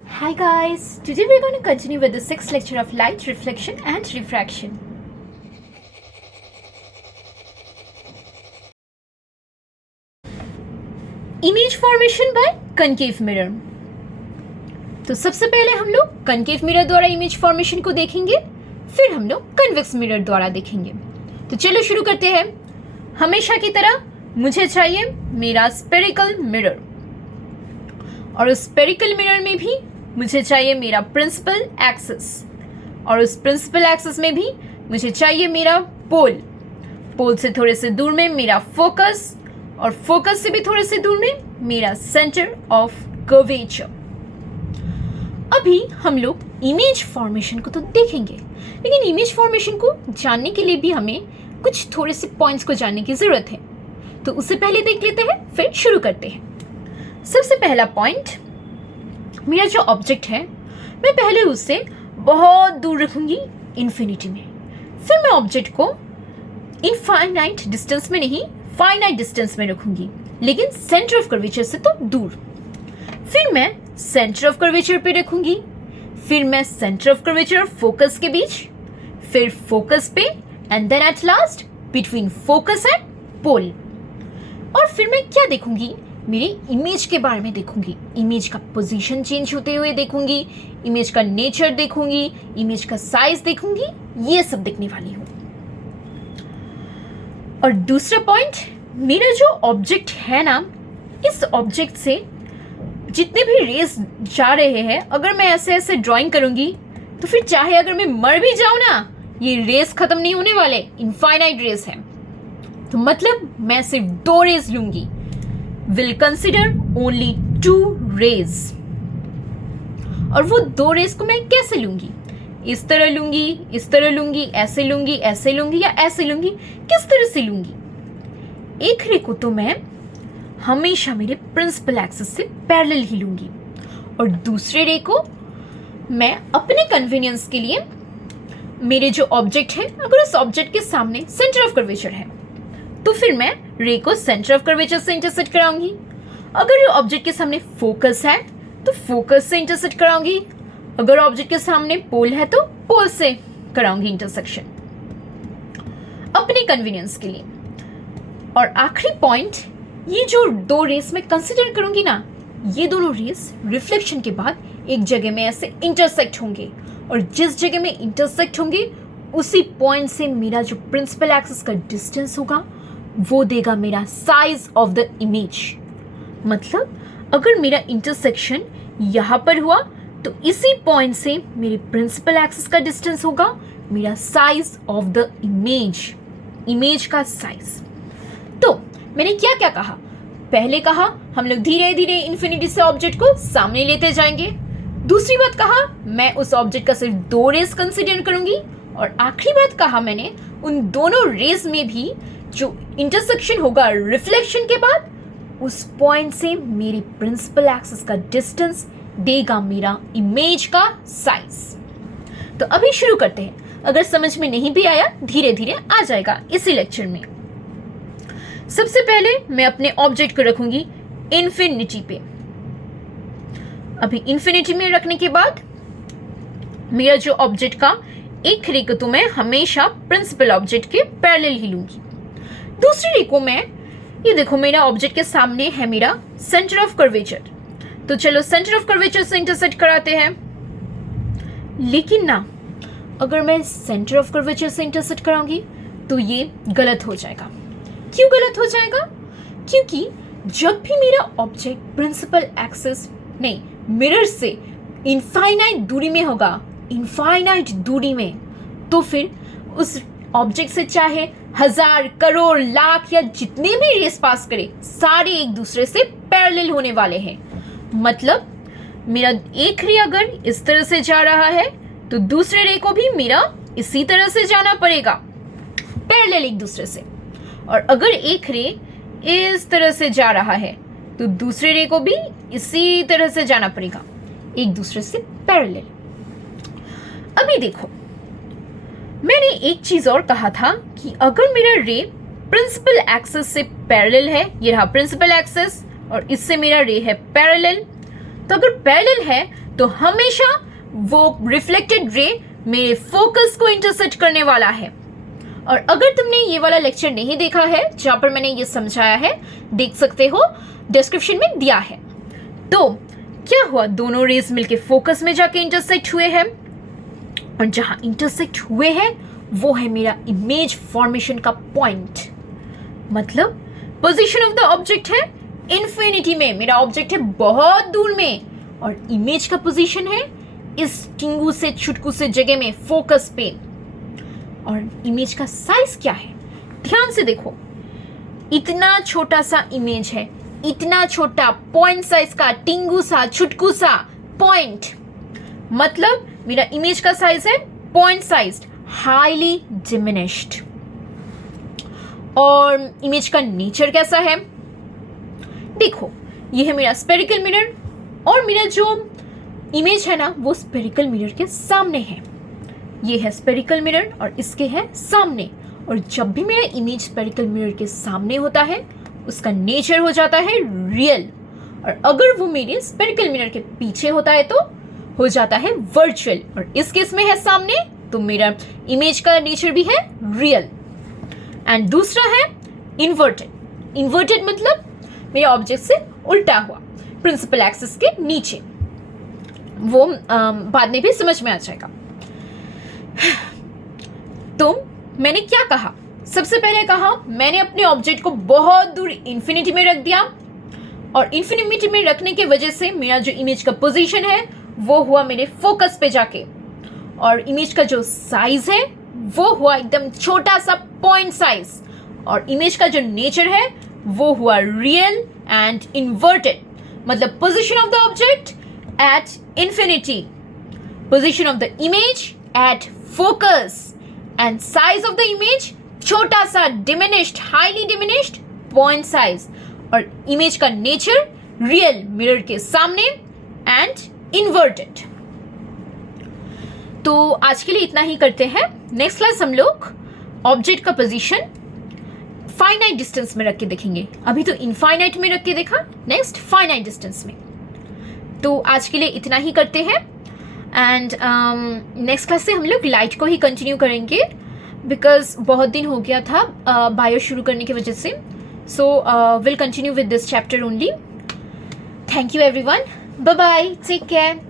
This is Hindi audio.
Hi guys, today we're going to continue with the sixth lecture of light reflection and refraction. Image formation by concave mirror. तो सबसे पहले हम लोग concave mirror द्वारा image formation को देखेंगे, फिर हम लोग convex mirror द्वारा देखेंगे. तो चलो शुरू करते हैं. हमेशा की तरह मुझे चाहिए मेरा spherical mirror, और उस spherical mirror में भी मुझे चाहिए मेरा प्रिंसिपल एक्सिस, और उस प्रिंसिपल एक्सिस में भी मुझे चाहिए मेरा पोल से थोड़े से दूर में मेरा फोकस, और फोकस से भी थोड़े से दूर में मेरा सेंटर ऑफ कर्वेचर. अभी हम लोग इमेज फॉर्मेशन को तो देखेंगे, लेकिन इमेज फॉर्मेशन को जानने के लिए भी हमें कुछ थोड़े से पॉइंट्स को जानने की जरूरत है. तो उससे पहले देख लेते हैं, फिर शुरू करते हैं. सबसे पहला पॉइंट, मेरा जो ऑब्जेक्ट है मैं पहले उससे बहुत दूर रखूंगी इन्फिनिटी में, फिर मैं ऑब्जेक्ट को इनफाइनाइट डिस्टेंस में नहीं, फाइनाइट डिस्टेंस में रखूंगी, लेकिन सेंटर ऑफ कर्वेचर से तो दूर. फिर मैं सेंटर ऑफ कर्वेचर पे रखूंगी, फिर मैं सेंटर ऑफ कर्वेचर और फोकस के बीच, फिर फोकस पे, and then at last between focus and pole. और फिर मैं क्या देखूंगी, मेरी इमेज के बारे में देखूंगी. इमेज का पोजीशन चेंज होते हुए देखूंगी, इमेज का नेचर देखूंगी, इमेज का साइज देखूंगी, ये सब देखने वाली हूं. और दूसरा पॉइंट, मेरा जो ऑब्जेक्ट है ना, इस ऑब्जेक्ट से जितने भी रेस जा रहे हैं, अगर मैं ऐसे ऐसे ड्राइंग करूंगी तो फिर चाहे अगर मैं मर भी जाऊं ना, ये रेस खत्म नहीं होने वाले, इनफाइनाइट रेस है. तो मतलब मैं सिर्फ 2 रेस लूंगी. will consider only 2 rays. और वो 2 रेस को मैं कैसे लूंगी, इस तरह लूंगी, इस तरह लूंगी, ऐसे लूंगी, ऐसे लूंगी, या ऐसे लूंगी, किस तरह से लूंगी. एक रे को तो मैं हमेशा मेरे प्रिंसिपल एक्सिस से पैरेलल ही लूंगी, और दूसरे रे को मैं अपने कन्वीनियंस के लिए, मेरे जो ऑब्जेक्ट है, अगर उस ऑब्जेक्ट के सामने सेंटर ऑफ कर्वेचर है तो फिर मैं रे को सेंटर ऑफ कर्वेचर से इंटरसेक्ट कराऊंगी. अगर ऑब्जेक्ट के सामने फोकस है तो फोकस से इंटरसेक्ट कराऊंगी, अगर ऑब्जेक्ट के सामने पोल है तो पोल से कराऊंगी इंटरसेक्शन, अपने कन्वीनियंस के लिए. और आखिरी पॉइंट, ये जो 2 रेस में कंसिडर करूंगी ना, ये दोनों रेस रिफ्लेक्शन के बाद एक जगह में ऐसे इंटरसेक्ट होंगे, और जिस जगह में इंटरसेक्ट होंगे उसी पॉइंट से मेरा जो प्रिंसिपल एक्सिस का डिस्टेंस होगा वो देगा मेरा साइज ऑफ द इमेज. मतलब अगर मेरा इंटरसेक्शन यहां पर हुआ तो इसी पॉइंट से मेरे प्रिंसिपल एक्सिस का डिस्टेंस होगा मेरा साइज ऑफ द इमेज का साइज. तो मैंने क्या क्या कहा, पहले कहा हम लोग धीरे धीरे इन्फिनिटी से ऑब्जेक्ट को सामने लेते जाएंगे. दूसरी बात कहा, मैं उस ऑब्जेक्ट का सिर्फ 2 रेस कंसिडर करूंगी. और आखिरी बात कहा मैंने, उन दोनों रेस में भी जो इंटरसेक्शन होगा रिफ्लेक्शन के बाद, उस पॉइंट से मेरी प्रिंसिपल एक्सिस का डिस्टेंस देगा मेरा इमेज का साइज. तो अभी शुरू करते हैं. अगर समझ में नहीं भी आया, धीरे धीरे आ जाएगा इसी लेक्चर में. सबसे पहले मैं अपने ऑब्जेक्ट को रखूंगी इन्फिनिटी पे. अभी इन्फिनिटी में रखने के बाद मेरा जो ऑब्जेक्ट का एक रे को तो मैं हमेशा प्रिंसिपल ऑब्जेक्ट के पैरेलल ही लूंगी. दूसरी रे को मैं, ये देखो मेरा ऑब्जेक्ट के सामने है मेरा सेंटर ऑफ कर्वेचर, तो चलो सेंटर ऑफ कर्वेचर से इंटरसेक्ट कराते हैं. लेकिन ना, अगर मैं सेंटर ऑफ कर्वेचर से इंटरसेक्ट कराऊंगी तो ये गलत हो जाएगा. क्यों गलत हो जाएगा? क्योंकि जब भी मेरा ऑब्जेक्ट प्रिंसिपल एक्सिस नहीं, मिरर से इनफाइनाइट दूरी में होगा, इनफाइनाइट दूरी में, तो फिर उस ऑब्जेक्ट से चाहे 1000 करोड़ लाख या जितने भी रेस पास करे, सारे एक दूसरे से पैरेलल होने वाले हैं. मतलब मेरा एक रे अगर इस तरह से जा रहा है तो दूसरे रे को भी मेरा इसी तरह से जाना पड़ेगा, पैरेलल एक दूसरे से. और अगर एक रे इस तरह से जा रहा है तो दूसरे रे को भी इसी तरह से जाना पड़ेगा, एक दूसरे से पैरेलल. अभी देखो, मैंने एक चीज और कहा था कि अगर मेरा रे प्रिंसिपल एक्सिस से पैरेलल है, ये रहा प्रिंसिपल एक्सिस, और इससे मेरा रे है पैरेलल। तो अगर पैरेलल है तो हमेशा वो रिफ्लेक्टेड रे मेरे फोकस को इंटरसेक्ट करने वाला है। और अगर तुमने ये वाला लेक्चर नहीं देखा है जहां पर मैंने ये समझाया है, देख सकते हो, डिस्क्रिप्शन में दिया है। तो क्या हुआ, दोनों रेज मिलके फोकस में जाके इंटरसेक्ट हुए हैं, और जहां इंटरसेक्ट हुए हैं वो है मेरा इमेज फॉर्मेशन का पॉइंट। मतलब पोजीशन ऑफ द ऑब्जेक्ट है इन्फिनिटी में, मेरा ऑब्जेक्ट है बहुत दूर में, और इमेज का पोजीशन है इस टिंगू से छुटकू से जगह में, फोकस पे। और इमेज का साइज क्या है, ध्यान से देखो, इतना छोटा सा इमेज है, इतना छोटा पॉइंट साइज का टिंगू सा छुटकू सा पॉइंट, मतलब मेरा इमेज का साइज है पॉइंट साइज, हाईली डिमिनिश्ड। और इमेज का नेचर कैसा है, देखो ये है मेरा स्फेरिकल मिरर, और मेरा जो इमेज है ना वो स्फेरिकल मिरर के सामने है। ये है स्फेरिकल मिरर और इसके है सामने। और जब भी मेरा इमेज स्फेरिकल मिरर के सामने होता है उसका नेचर हो जाता है रियल, और अगर वो मेरे स्फेरिकल मिरर के पीछे होता है तो हो जाता है वर्चुअल। और इस केस में है सामने, तो मेरा इमेज का नेचर भी है रियल। एंड दूसरा है इन्वर्टेड। इन्वर्टेड मतलब मेरे ऑब्जेक्ट से उल्टा हुआ, प्रिंसिपल एक्सिस के नीचे, वो बाद में भी समझ में आ जाएगा। तो मैंने क्या कहा, सबसे पहले कहा मैंने अपने ऑब्जेक्ट को बहुत दूर इन्फिनिटी में रख दिया, और इन्फिनिटी में रखने की वजह से मेरा जो इमेज का पोजीशन है वो हुआ मेरे फोकस पे जाके, और इमेज का जो साइज है वो हुआ एकदम छोटा सा पॉइंट साइज, और इमेज का जो नेचर है वो हुआ रियल एंड इन्वर्टेड। मतलब position of the object at infinity, position of the image at focus, and size of the image छोटा सा diminished, highly diminished point size, और इमेज का नेचर रियल मिरर के सामने एंड इन्वर्टेड। तो आज के लिए इतना ही करते हैं। नेक्स्ट क्लास हम लोग ऑब्जेक्ट का पोजीशन फाइनाइट डिस्टेंस में रख के देखेंगे। अभी तो इनफाइनाइट में रख के देखा, नेक्स्ट फाइनाइट डिस्टेंस में। तो आज के लिए इतना ही करते हैं, एंड नेक्स्ट क्लास से हम लोग लाइट को ही कंटिन्यू करेंगे, बिकॉज बहुत दिन हो गया था बायो शुरू करने की वजह से। So will continue with this chapter only. Thank you everyone, bye bye, take care.